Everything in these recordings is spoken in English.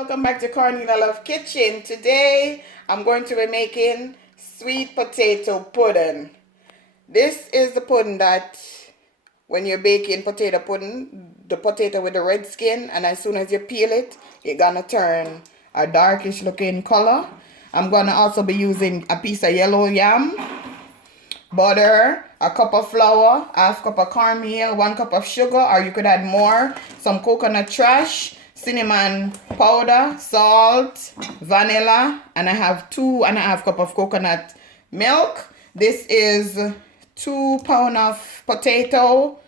Welcome back to Cornelialove Kitchen. Today I'm going to be making sweet potato pudding. This is the pudding that when you're baking potato pudding, the potato with the red skin, and as soon as you peel it, it's gonna turn a darkish looking color. I'm gonna also be using a piece of yellow yam, butter, a cup of flour, half cup of cornmeal, 1 cup of sugar, or you could add more, some coconut trash, cinnamon powder, salt, vanilla, and I have 2.5 cup of coconut milk. This is 2 pounds of potato.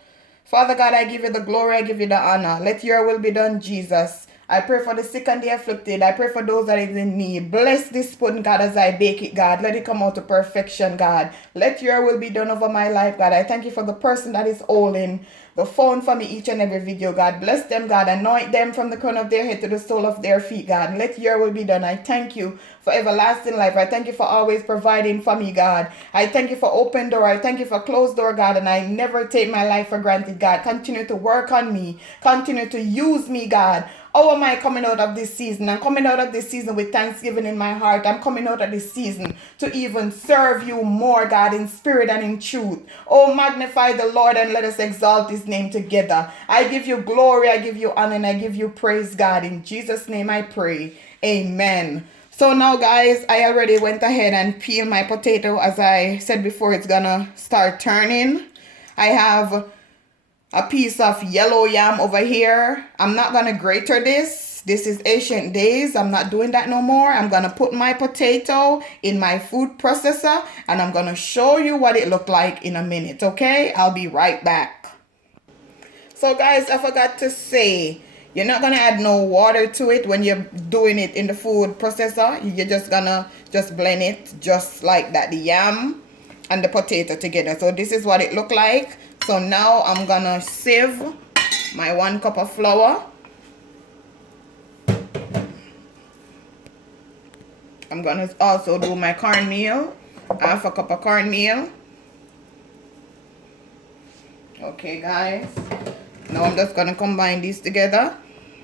Father God, I give you the glory, I give you the honor. Let your will be done, Jesus. I pray for the sick and the afflicted. I pray for those that is in need. Bless this pudding, God, as I bake it, God. Let it come out to perfection, God. Let your will be done over my life, God. I thank you for the person that is holding the phone for me each and every video, God. Bless them, God. Anoint them from the crown of their head to the sole of their feet, God. Let your will be done. I thank you for everlasting life. I thank you for always providing for me, God. I thank you for open door. I thank you for closed door, God. And I never take my life for granted, God. Continue to work on me. Continue to use me, God. How am I coming out of this season? I'm coming out of this season with thanksgiving in my heart. I'm coming out of this season to even serve you more, God, in spirit and in truth. Oh, magnify the Lord and let us exalt his name together. I give you glory, I give you honor, and I give you praise, God. In Jesus' name I pray. Amen. So now, guys, I already went ahead and peeled my potato. As I said before, it's gonna start turning. I have a piece of yellow yam over here. I'm not gonna grater this. This is ancient days. I'm not doing that no more. I'm gonna put my potato in my food processor and I'm gonna show you what it looked like in a minute, okay? I'll be right back. So guys, I forgot to say, you're not gonna add no water to it when you're doing it in the food processor. You're just gonna blend it just like that, the yam and the potato together. So this is what it looked like. So now I'm gonna sieve my 1 cup of flour. I'm gonna also do my cornmeal, half a cup of cornmeal. Okay, guys. Now I'm just gonna combine these together.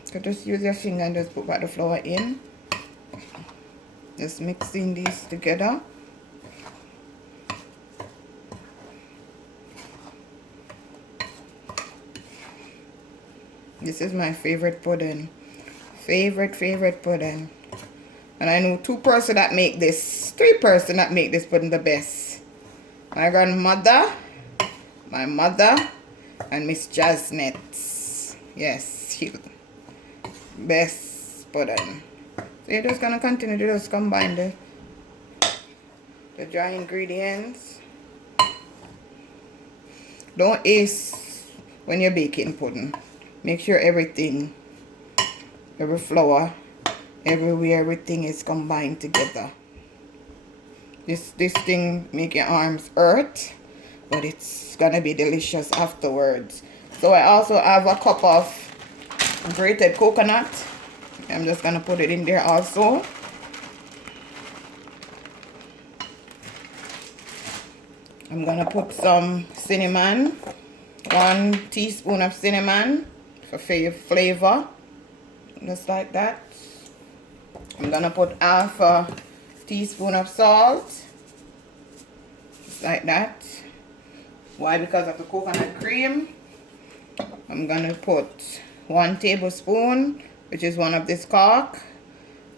So just use your finger and just put back the flour in. Just mixing these together. This is my favorite pudding. Favorite pudding. And I know 2 persons that make this, 3 persons that make this pudding the best. My grandmother, my mother, and Miss Jasnet. Yes, she best pudding. So you're just gonna continue to just combine the dry ingredients. Don't ace when you're baking pudding. Make sure everything, every flour, everywhere, everything is combined together. This thing make your arms hurt, but it's gonna be delicious afterwards. So I also have a cup of grated coconut. I'm just gonna put it in there also. I'm gonna put some cinnamon, 1 teaspoon of cinnamon for flavor, just like that. I'm gonna put half a teaspoon of salt, just like that. Why? Because of the coconut cream. I'm gonna put 1 tablespoon, which is 1 of this cork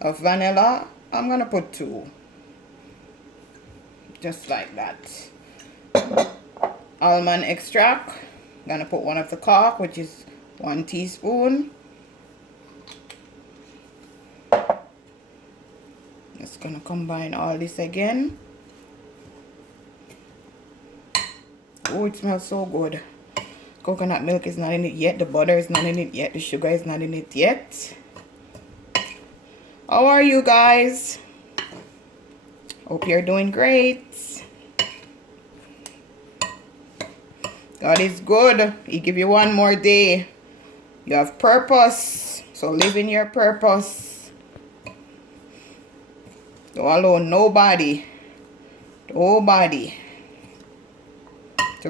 of vanilla. I'm gonna put 2, just like that. Almond extract, I'm gonna put 1 of the cork, which is 1 teaspoon. Just gonna combine all this again. Oh, it smells so good. Coconut milk is not in it yet. The butter is not in it yet. The sugar is not in it yet. How are you guys? Hope you're doing great. God is good. He give you 1 more day. You have purpose. So live in your purpose. Don't allow nobody to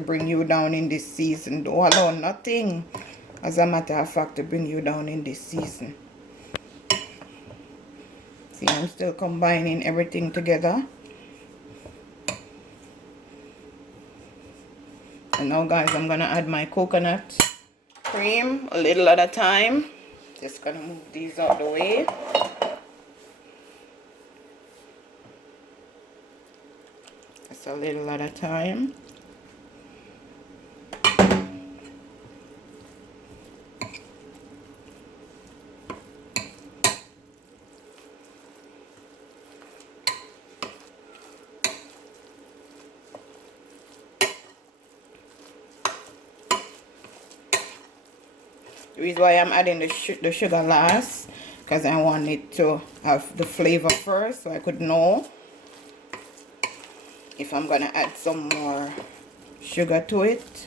bring you down in this season. Don't allow nothing, as a matter of fact, to bring you down in this season. See, I'm still combining everything together. And now guys, I'm gonna add my coconut cream a little at a time. Just gonna move these out the way. Just a little at a time. The reason why I'm adding the sugar last, because I want it to have the flavor first, so I could know if I'm gonna add some more sugar to it.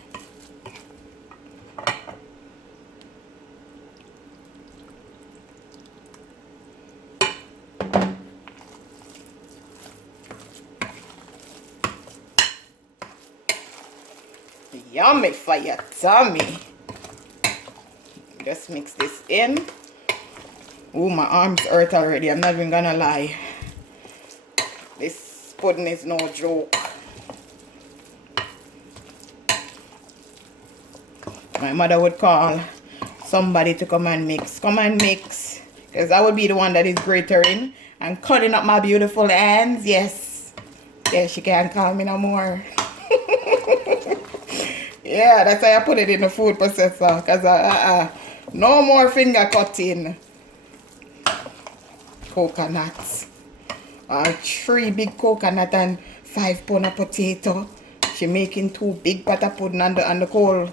Yummy for your tummy. Just mix this in. Oh, my arms hurt already. I'm not even gonna lie. This pudding is no joke. My mother would call somebody to come and mix. Come and mix. Because I would be the one that is gratering and cutting up my beautiful hands. Yes. Yes, she can't call me no more. Yeah, that's why I put it in the food processor. Because no more finger cutting. Coconuts. 3 big coconut and 5 pound of potato. She making 2 big pot of pudding on the coal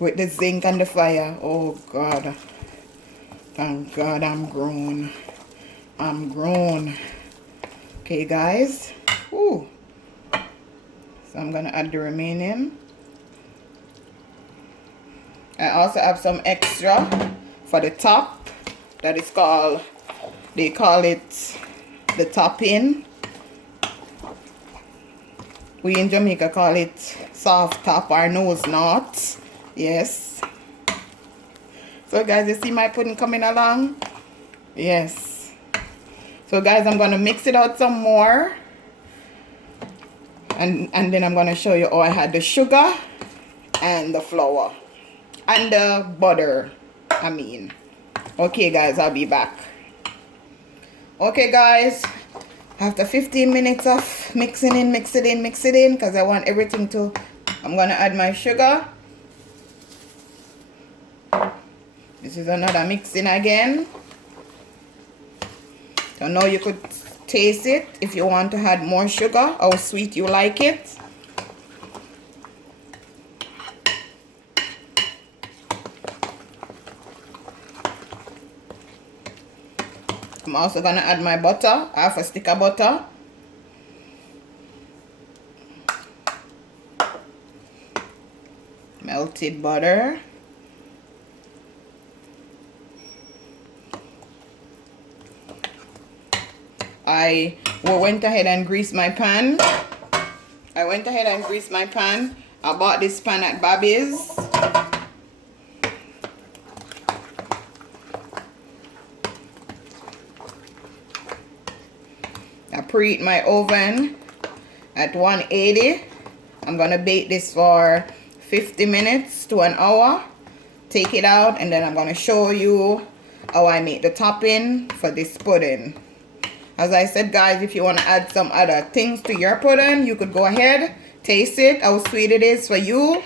with the zinc and the fire. Oh God. Thank God I'm grown. I'm grown. Okay guys. Ooh. So I'm gonna add the remaining. I also have some extra for the top. That is called, they call it the topping. We in Jamaica call it soft top or nose knot. Yes. So guys, you see my pudding coming along? Yes. So guys, I'm gonna mix it out some more. And then I'm gonna show you how I had the sugar and the flour. And the butter, I mean. Okay guys, I'll be back. Okay guys, after 15 minutes of mixing it in, because I want everything to, I'm gonna add my sugar. This is another mixing again. So now you could taste it if you want to add more sugar, how sweet you like it. I'm also gonna add my butter, half a stick of butter. Melted butter. I went ahead and greased my pan. I bought this pan at Bobby's. I preheat my oven at 180. I'm gonna bake this for 50 minutes to an hour. Take it out and then I'm gonna show you how I make the topping for this pudding. As I said guys, if you want to add some other things to your pudding, you could go ahead, taste it, how sweet it is for you.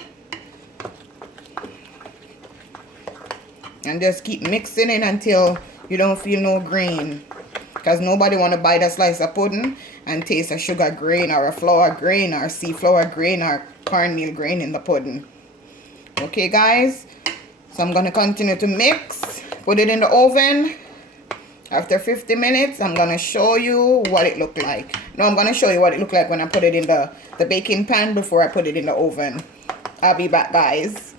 And just keep mixing it until you don't feel no grain. Because nobody want to bite a slice of pudding and taste a sugar grain or a flour grain or sea flour grain or cornmeal grain in the pudding. Okay guys, so I'm going to continue to mix, put it in the oven. After 50 minutes, I'm going to show you what it looked like. No, I'm going to show you what it looked like when I put it in the baking pan before I put it in the oven. I'll be back guys.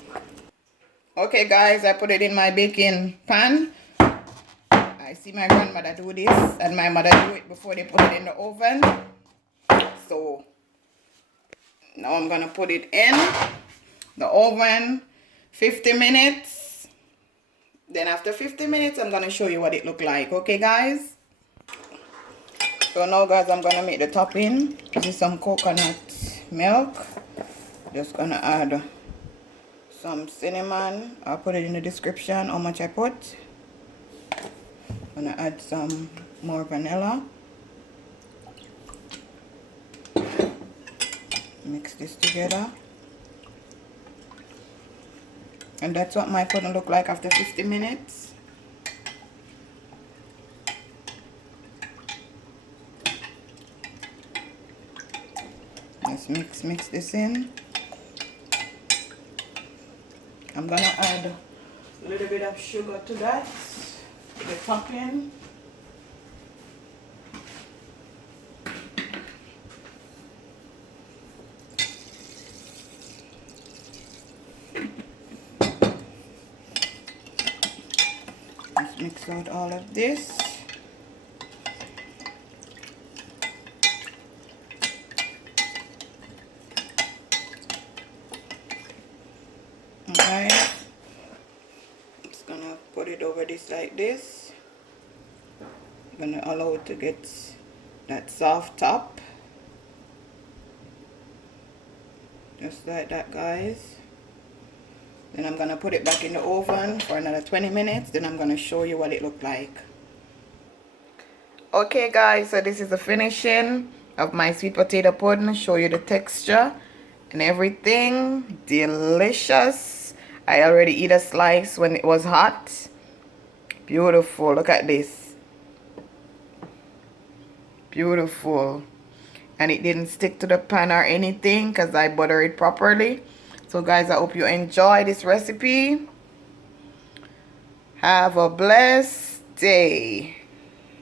Okay guys, I put it in my baking pan. I see my grandmother do this and my mother do it before they put it in the oven. So now I'm going to put it in the oven 50 minutes. Then after 50 minutes, I'm going to show you what it looked like. Okay guys? So now guys, I'm gonna make the topping. This is some coconut milk. Just gonna add some cinnamon. I'll put it in the description how much I put. Gonna add some more vanilla. Mix this together. And that's what my pudding look like after 50 minutes. Let's mix this in. I'm gonna add a little bit of sugar to that, to the topping. Let's mix out all of this. Alright, just gonna put it over this like this. I'm gonna allow it to get that soft top, just like that guys. Then I'm gonna put it back in the oven for another 20 minutes. Then I'm gonna show you what it looked like. Okay guys, so this is the finishing of my sweet potato pudding. Show you the texture and everything. Delicious. I already eat a slice when it was hot. Beautiful. Look at this. Beautiful. And it didn't stick to the pan or anything because I butter it properly. So guys, I hope you enjoy this recipe. Have a blessed day.